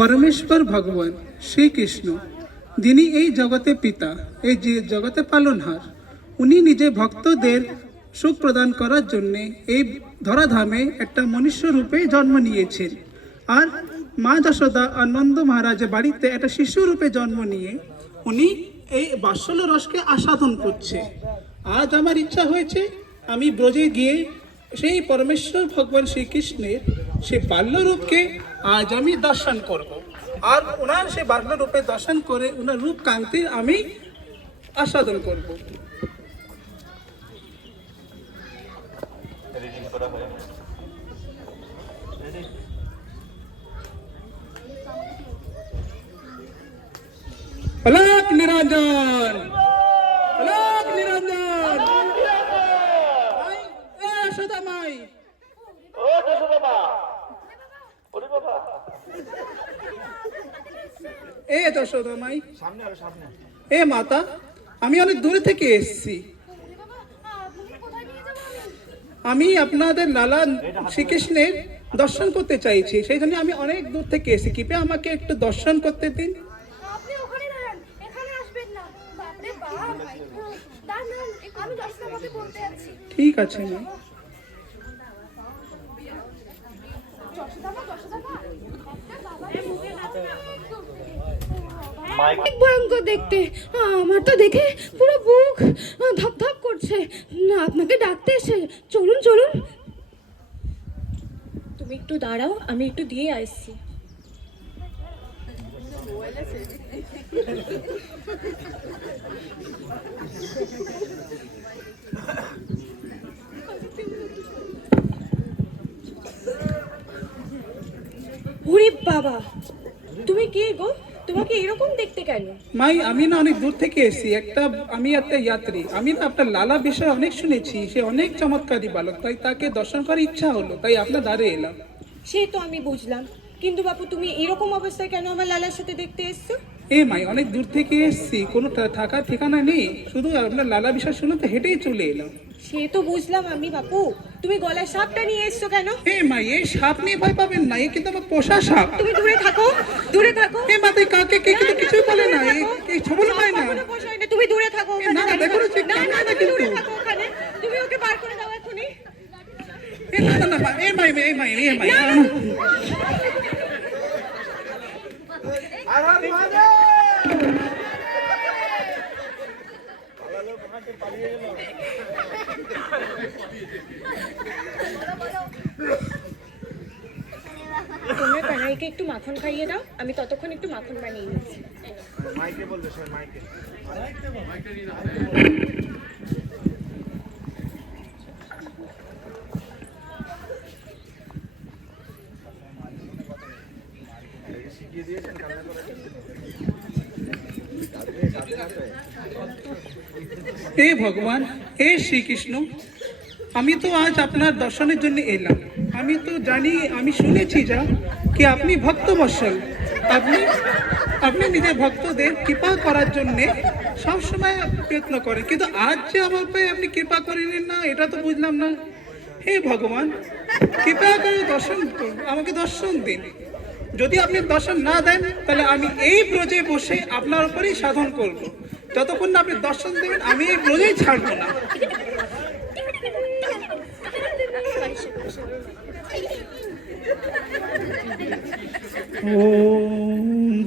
পরমেশ্বর ভগবান শ্রীকৃষ্ণ, যিনি এই জগতে পিতা, এই যে জগতে পালনহার, উনি নিজে ভক্তদের সুখ প্রদান করার জন্যে এই ধরাধামে একটা মনুষ্য রূপে জন্ম নিয়েছেন। আর মা যশোদা আর নন্দ মহারাজের বাড়িতে একটা শিশু রূপে জন্ম নিয়ে উনি এই বাৎসল্য রসকে আস্বাদন করছে। আজ আমার ইচ্ছা হয়েছে আমি ব্রজে গিয়ে সেই পরমেশ্বর ভগবান শ্রীকৃষ্ণের সেই বাল্যরূপকে আজ আমি দর্শন করব। আর ওনার সেই বাল্যরূপে দর্শন করে ওনার রূপ কান্তির আমি আস্বাদন করব। অলক নিরঞ্জন, অলক নিরঞ্জন, যশোদা মাই, এ যশোদা মাই, এ মাতা, আমি অনেক দূরে থেকে এসেছি। আমি আপনাদের লালা শ্রীকৃষ্ণের দর্শন করতে চাইছি, সেই জন্য আমি অনেক দূর থেকে এসেছি। কৃপা আমাকে একটু দর্শন করতে দিন। ঠিক আছে মা। ভয়ঙ্কর দেখতে, আমার তো দেখে পুরো বুক ধপধপ করছে। না, আপনাকে ডাকতে এসে, চলুন চলুন। তুমি একটু দাঁড়াও, আমি একটু দিয়ে আসছি। ওরে বাবা, তুমি কে গো? তোমাকে এরকম দেখতে কেন? মাই, আমি না অনেক দূর থেকে এসেছি। আমি একটা যাত্রী। আমি না আপনার লালা বিষয়ে অনেক শুনেছি, সে অনেক চমৎকারী বালক, তাই তাকে দর্শন করার ইচ্ছা হলো, তাই আপনার দ্বারে এলাম। সে তো আমি বুঝলাম, কিন্তু বাপু তুমি এরকম অবস্থায় কেন আমার লালার সাথে দেখতে এসছো? মাই, অনেক দূর থেকে এসেছি, কোনো থাকার ঠিকানা নেই, শুধু আপনার লালা বিষয় শুনে তো হেঁটেই চলে এলাম। সে তো বুঝলাম আমি বাপু, তুমি গলায় সাপটা নিয়ে এসছো কেন? মাই, এই সাপ নিয়ে ভয় পাবেন না, এ কিন্তু আমার পোষা সাপ। তুমি দূরে থাকো, দূরে থাকো। মাতে কাকে কে কিন্তু কিছুই বলে না, এই ছবল পায় না। তুমি দূরে থাকো। না না, দেখো না না, তুমি দূরে থাকো ওখানে। তুমি ওকে বার করে দাও এখনি। না না না, মাই, তোমরা কানাইকে একটু মাখন খাইয়ে দাও, আমি ততক্ষণ একটু মাখন বানিয়ে নিচ্ছি। মাইকে বলবে স্যার, মাইকে। শিখিয়ে দিয়েছেন কান্না করে? হে ভগবান, হে শ্রীকৃষ্ণ, আমি তো আজ আপনার দর্শনের জন্য এলাম। আমি তো জানি, আমি শুনেছি যা কি আপনি ভক্তবৎসল, আপনি নিজের ভক্তদের কৃপা করার জন্যে সবসময় প্রয়ত্ন করেন, কিন্তু আজ যে আমার পায়ে আপনি কৃপা করিলেন না, এটা তো বুঝলাম না। হে ভগবান, কৃপা করে দর্শন করুন, আমাকে দর্শন দিন। যদি আপনি দর্শন না দেন, তাহলে আমি এই ব্রজে বসে আপনার উপরেই সাধন করব। যতক্ষণ না আপনি দর্শন দেবেন, আমি এই ব্রজেই ছাড়বো না। ওম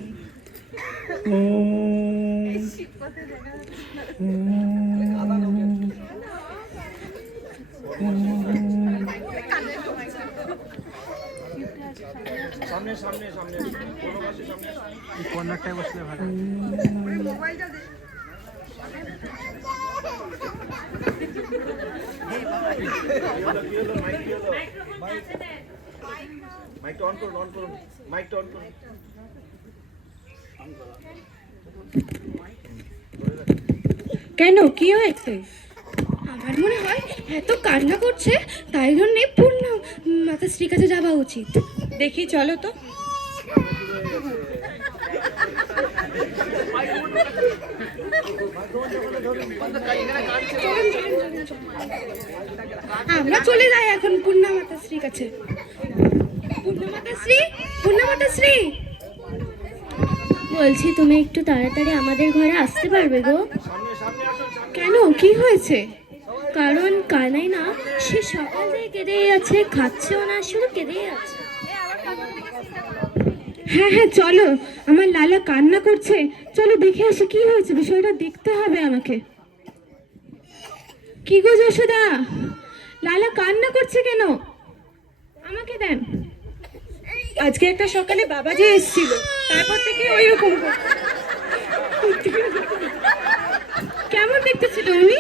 ওম সামনে সামনে সামনে, কর্নারটায় বসলে ভালো। মাইকটা অন করুন, অন করুন, মাইকটা অন করুন। কেন, কি হয়েছে? আমার মনে হয় এত কান্না করছে, তাই জন্যে পূর্ণ মাতাশ্রীর কাছে যাওয়া উচিত। দেখি চলো তো। আমরা চলে যাই এখন পূর্ণা মাতাশ্রীর কাছে। পূর্ণা মাতাশ্রী, পূর্ণা মাতাশ্রী, বলছি তুমি একটু তাড়াতাড়ি আমাদের ঘরে আসতে পারবে গো? সামনে সামনে আসুন সামনে। কেন, কি হয়েছে? কারণ কানাই না, সে সকাল থেকে কেঁদেই আছে, খাচ্ছেও না, শুধু কেঁদেই আছে। হ্যাঁ হ্যাঁ চলো, আমার লালা কান্না করছে, চলো দেখে আসি কি হয়েছে, বিষয়টা দেখতে হবে আমাকে। কি গো যশোদা, লালা কান্না করছে কেন? আমাকে দেন। আজকে একটা সকালে বাবাজি এসেছিল, তারপর থেকে ওই রকম কেমন দেখতেছিল উনি?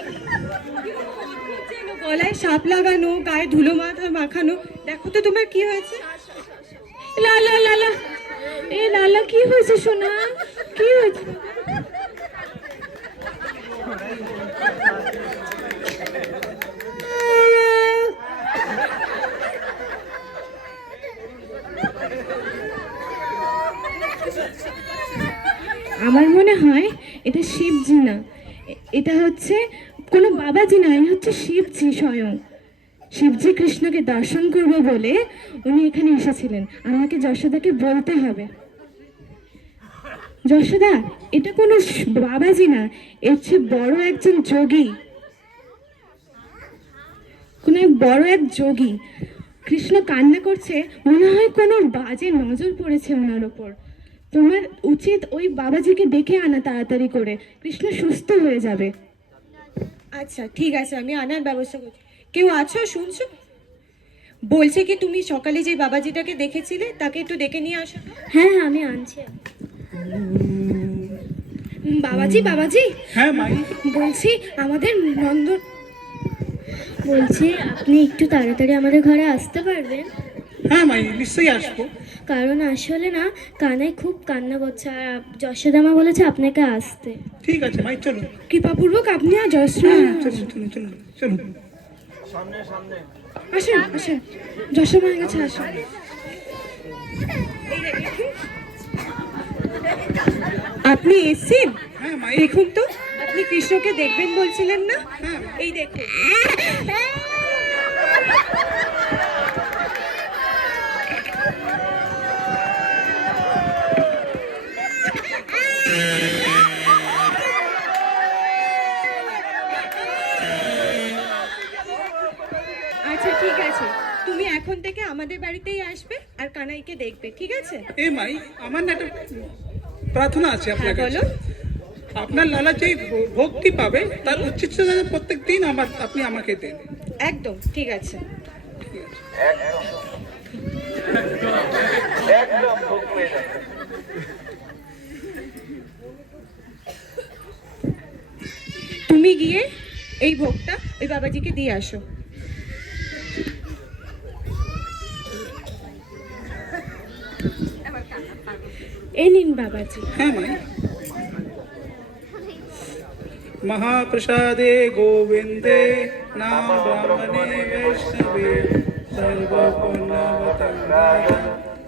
গলায় সাপ লাগানো, গায়ে ধুলো মাথা মাখানো। দেখো তো তোমার কি হয়েছে। লালা লালা, এ লালা কি হয়েছে সোনা, কি হয়েছে? আমার মনে হয় এটা শিবজি না, এটা হচ্ছে কোনো বাবাজি না, এটা হচ্ছে শিবজি স্বয়ং। শিবজি কৃষ্ণকে দর্শন করবে বলে উনি এখানে এসেছিলেন, আমাকে যশোদাকে বলতে হবে। যশোদা, এটা কোনো বাবাজি না, এর চেয়ে বড় একজন যোগী, কোনো এক বড় এক যোগী। কৃষ্ণ কান্না করছে, মনে হয় কোনো বাজে নজর পড়েছে ওনার ওপর। তোমার উচিত ওই বাবাজিকে ডেকে আনা তাড়াতাড়ি করে, কৃষ্ণ সুস্থ হয়ে যাবে। আচ্ছা ঠিক আছে, আমি আনার ব্যবস্থা করছি। কেউ আছো, শুনছো? বলছে কি তুমি সকালে যে বাবাজিটাকে দেখেছিলে তাকে একটু ডেকে নিয়ে আসো। হ্যাঁ হ্যাঁ আমি আনছি। বাবাজি বাবাজি, হ্যাঁ মাই, বলছি আমাদের নন্দ, বলছি আপনি একটু তাড়াতাড়ি আমাদের ঘরে আসতে পারবেন? হ্যাঁ মাই, নিশ্চয়ই আসবো। কারণ আসলে না, কানাই খুব কান্না করছে, আর যশোদামা বলেছে আপনাকে আসতে। ঠিক আছে মাই, চলো। কৃপাপূর্বক আপনি আর হ্যাঁ যশোদা চলুন চলুন চলুন চলুন। সামনে সামনে। আসেন আসেন, যশোদামার কাছে আসেন। আপনি এসেছেন? হ্যাঁ মাই, দেখুন তো, আপনি কৃষ্ণকে দেখবেন বলছিলেন না? হ্যাঁ। এই দেখুন। আচ্ছা ঠিক আছে, তুমি এখন থেকে আমাদের বাড়িতেই আসবে আর কানাইকে দেখবে, ঠিক আছে? এ মাই, আমার না একটা প্রার্থনা আছে আপনার হ্যাঁ কাছে। বলো। আপনার লালা যে ভক্তি পাবে তার উচিত প্রত্যেক দিন আপনি আমাকে দেন। একদম ঠিক আছে। একদম ভোগ হয়ে যাবে। তুমি গিয়ে এই ভোগটা ওই বাবাজিকে দিয়ে আসো। এই নিন বাবাজি। হ্যাঁ মাই। महाप्रसादे गोविंदे नाम ब्राह्मणे वैष्णवे सर्वपुण्यवतंगाय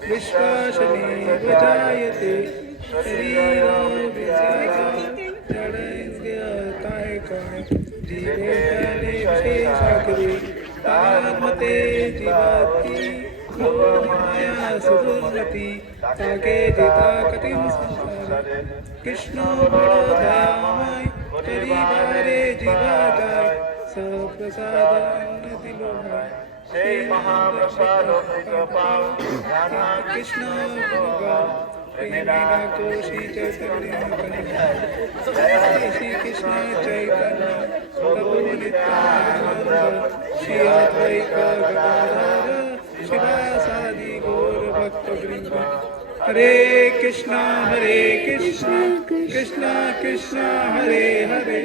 विश्वासने विजायते शरीरोऽभिजाय जडैर्ज्ञाताय काय जीवे काले विशेषाग्रे तान्मते जीवाति भवमाया सुदुर्गति ताके जिता कठिन संसारे कृष्ण बड़ो दयामय परिवारे जीवा जाय सप्रसाद दिलो भाई সেই মহাপ্রসাদ কৃপাল রাধা कृष्ण भगवान प्रेमिना कोशि चैतन्य श्री कृष्ण चैतन्य प्रभु नित्यानंद श्री अद्वैत गदाधर शिवासादि गौर भक्त वृंद हरे कृष्णा कृष्णा कृष्णा हरे हरे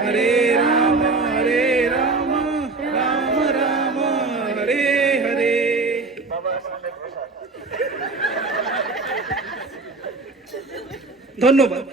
हरे राम राम राम हरे हरे। ধন্যবাদ।